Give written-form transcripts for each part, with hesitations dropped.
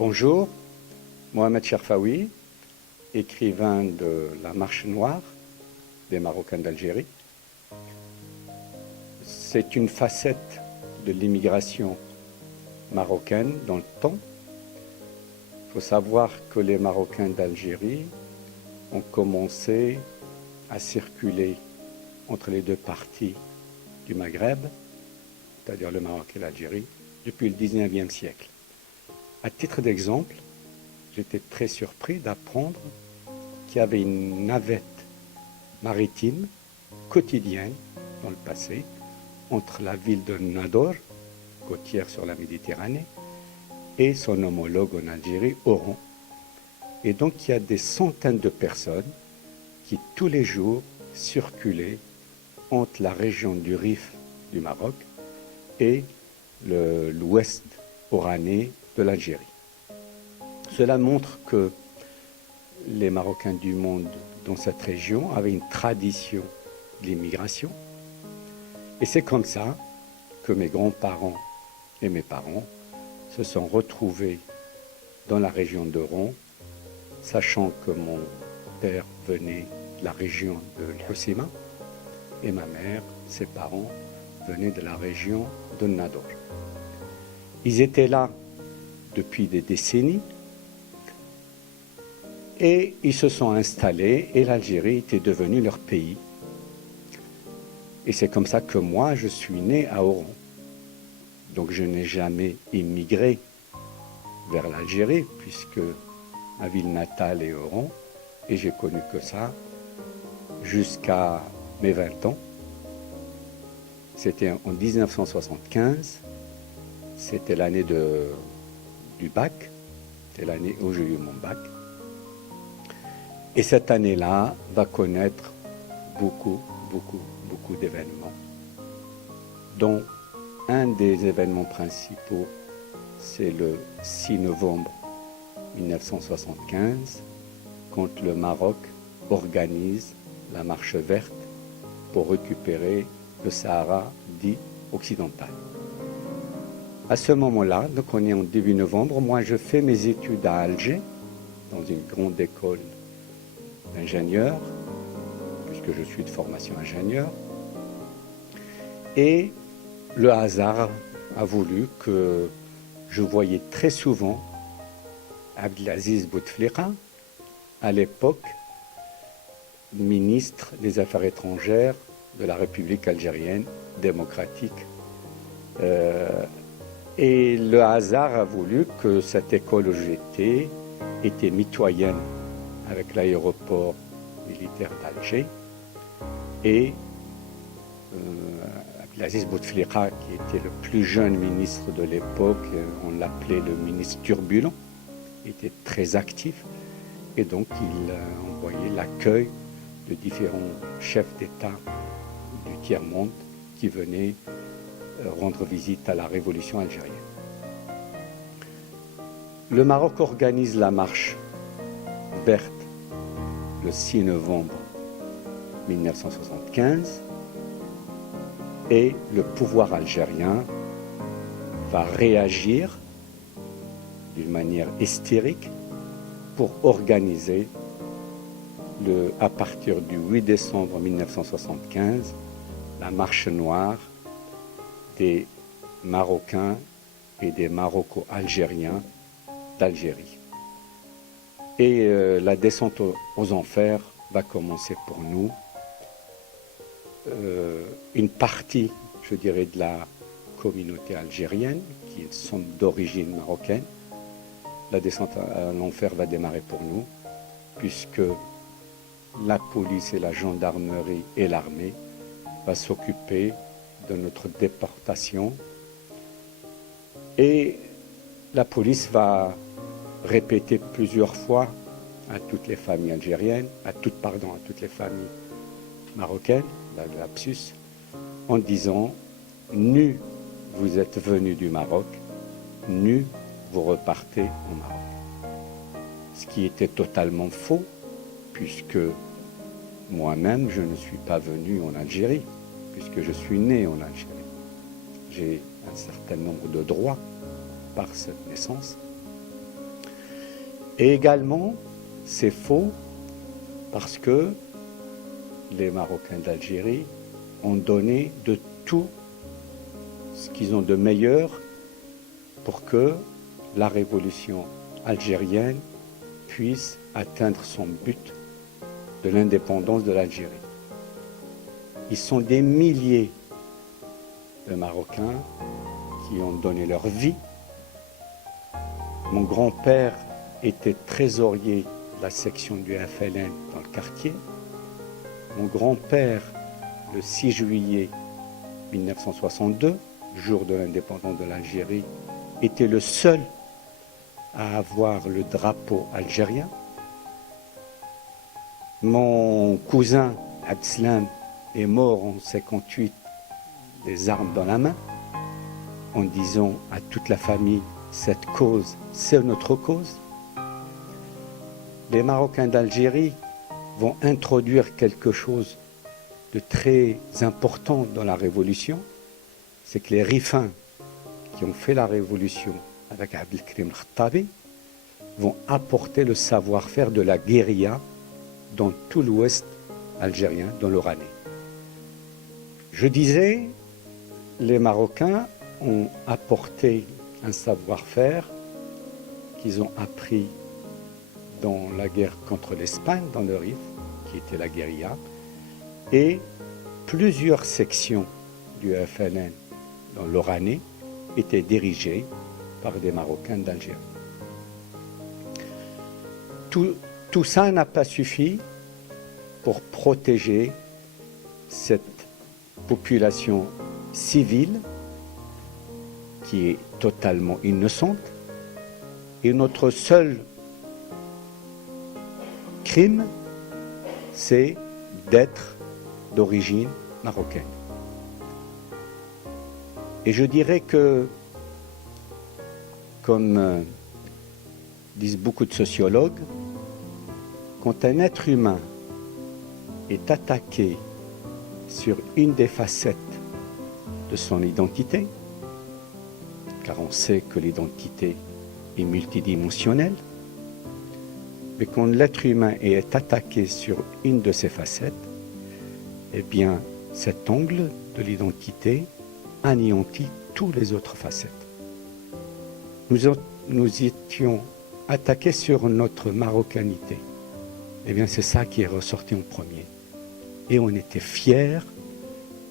Bonjour, Mohamed Cherfaoui, écrivain de La Marche Noire des Marocains d'Algérie. C'est une facette de l'immigration marocaine dans le temps. Il faut savoir que les Marocains d'Algérie ont commencé à circuler entre les deux parties du Maghreb, c'est-à-dire le Maroc et l'Algérie, depuis le 19e siècle. À titre d'exemple, j'étais très surpris d'apprendre qu'il y avait une navette maritime quotidienne dans le passé entre la ville de Nador, côtière sur la Méditerranée, et son homologue en Algérie, Oran. Et donc il y a des centaines de personnes qui tous les jours circulaient entre la région du Rif du Maroc et l'ouest oranais de l'Algérie. Cela montre que les Marocains du monde dans cette région avaient une tradition de l'immigration. Et c'est comme ça que mes grands-parents et mes parents se sont retrouvés dans la région d'Oran, sachant que mon père venait de la région de l'Hoceima et ma mère, ses parents, venaient de la région de Nador. Ils étaient là depuis des décennies et ils se sont installés et l'Algérie était devenue leur pays. Et c'est comme ça que moi, je suis né à Oran. Donc je n'ai jamais immigré vers l'Algérie puisque ma ville natale est Oran et j'ai connu que ça jusqu'à mes 20 ans. C'était en 1975, c'était l'année du bac, c'est l'année où j'ai eu mon bac. Et cette année-là va connaître beaucoup d'événements, dont un des événements principaux, c'est le 6 novembre 1975, quand le Maroc organise la marche verte pour récupérer le Sahara dit occidental. À ce moment-là, donc on est en début novembre, moi je fais mes études à Alger, dans une grande école d'ingénieur, puisque je suis de formation ingénieur. Et le hasard a voulu que je voyais très souvent Abdelaziz Bouteflika, à l'époque ministre des Affaires étrangères de la République algérienne démocratique. Et le hasard a voulu que cette école où j'étais était mitoyenne avec l'aéroport militaire d'Alger et Abdelaziz Bouteflika, qui était le plus jeune ministre de l'époque, on l'appelait le ministre turbulent, était très actif et donc il a envoyé l'accueil de différents chefs d'État du tiers-monde qui venaient rendre visite à la révolution algérienne. Le Maroc organise la marche verte le 6 novembre 1975 et le pouvoir algérien va réagir d'une manière hystérique pour organiser à partir du 8 décembre 1975 la marche noire des Marocains et des Maroco-Algériens d'Algérie. Et la descente aux enfers va commencer pour nous. Une partie, je dirais, de la communauté algérienne, qui sont d'origine marocaine. La descente à l'enfer va démarrer pour nous, puisque la police et la gendarmerie et l'armée vont s'occuper de notre déportation. Et la police va répéter plusieurs fois à toutes les familles algériennes, à toutes les familles marocaines, la lapsus, en disant « Nu, vous êtes venus du Maroc, nu, vous repartez au Maroc ». Ce qui était totalement faux, puisque moi-même, je ne suis pas venu en Algérie, puisque je suis né en Algérie. J'ai un certain nombre de droits par cette naissance. Et également, c'est faux parce que les Marocains d'Algérie ont donné de tout ce qu'ils ont de meilleur pour que la révolution algérienne puisse atteindre son but de l'indépendance de l'Algérie. Ils sont des milliers de Marocains qui ont donné leur vie. Mon grand-père était trésorier de la section du FLN dans le quartier. Mon grand-père, le 6 juillet 1962, jour de l'indépendance de l'Algérie, était le seul à avoir le drapeau algérien. Mon cousin Abdeslam est mort en 1958, les armes dans la main, en disant à toute la famille, cette cause, c'est notre cause. Les Marocains d'Algérie vont introduire quelque chose de très important dans la révolution, c'est que les Rifins qui ont fait la révolution avec Abdelkrim Khattabi vont apporter le savoir-faire de la guérilla dans tout l'ouest algérien, dans l'Oranais. Je disais, les Marocains ont apporté un savoir-faire qu'ils ont appris dans la guerre contre l'Espagne, dans le Rif, qui était la guérilla, et plusieurs sections du FLN dans l'Oranais étaient dirigées par des Marocains d'Algérie. Tout ça n'a pas suffi pour protéger cette population civile qui est totalement innocente. Et notre seul crime, c'est d'être d'origine marocaine. Et je dirais que, comme disent beaucoup de sociologues, quand un être humain est attaqué sur une des facettes de son identité, car on sait que l'identité est multidimensionnelle, mais quand l'être humain est attaqué sur une de ses facettes, eh bien, cet angle de l'identité anéantit toutes les autres facettes. Nous étions attaqués sur notre marocanité. Eh bien, c'est ça qui est ressorti en premier. Et on était fiers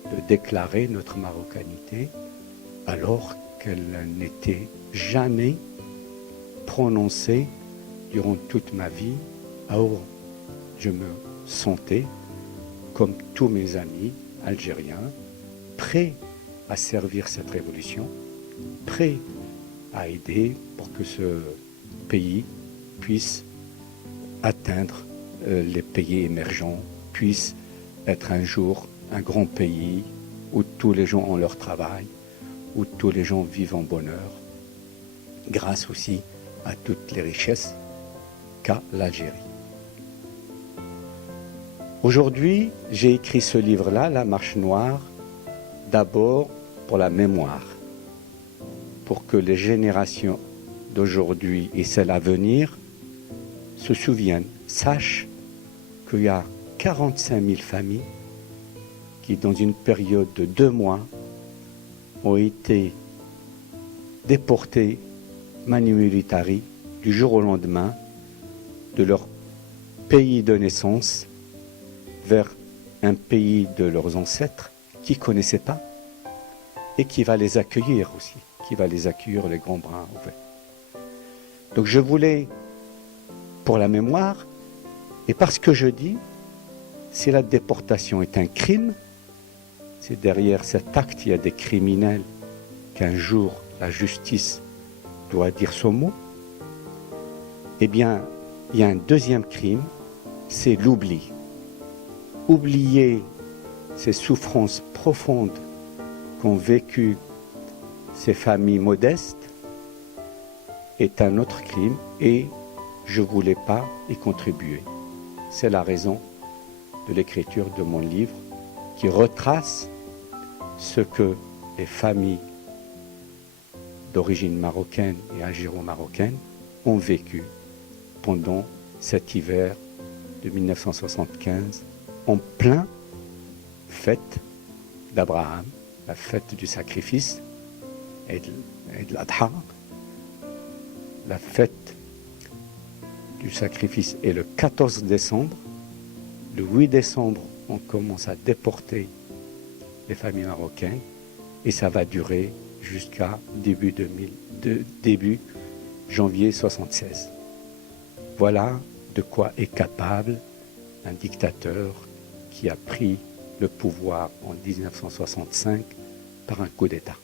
de déclarer notre marocanité alors qu'elle n'était jamais prononcée durant toute ma vie. Alors, je me sentais, comme tous mes amis algériens, prêts à servir cette révolution, prêts à aider pour que ce pays puisse atteindre les pays émergents, puisse être un jour un grand pays où tous les gens ont leur travail, où tous les gens vivent en bonheur, grâce aussi à toutes les richesses qu'a l'Algérie. Aujourd'hui, j'ai écrit ce livre-là, La Marche Noire, d'abord pour la mémoire, pour que les générations d'aujourd'hui et celles à venir se souviennent, sachent qu'il y a 45 000 familles qui, dans une période de 2 mois, ont été déportées manu militari du jour au lendemain de leur pays de naissance vers un pays de leurs ancêtres qui ne connaissaient pas et qui va les accueillir aussi, qui va les accueillir les grands bras ouverts. Donc je voulais, pour la mémoire, et parce que je dis, si la déportation est un crime, si derrière cet acte il y a des criminels, qu'un jour la justice doit dire son mot, eh bien, il y a un deuxième crime, c'est l'oubli. Oublier ces souffrances profondes qu'ont vécues ces familles modestes est un autre crime et je ne voulais pas y contribuer. C'est la raison de l'écriture de mon livre qui retrace ce que les familles d'origine marocaine et algéro-marocaine ont vécu pendant cet hiver de 1975, en plein fête d'Abraham, la fête du sacrifice, et de l'Adha. La fête du sacrifice est le 14 décembre. Le 8 décembre, on commence à déporter les familles marocaines et ça va durer jusqu'à début janvier 1976. Voilà de quoi est capable un dictateur qui a pris le pouvoir en 1965 par un coup d'État.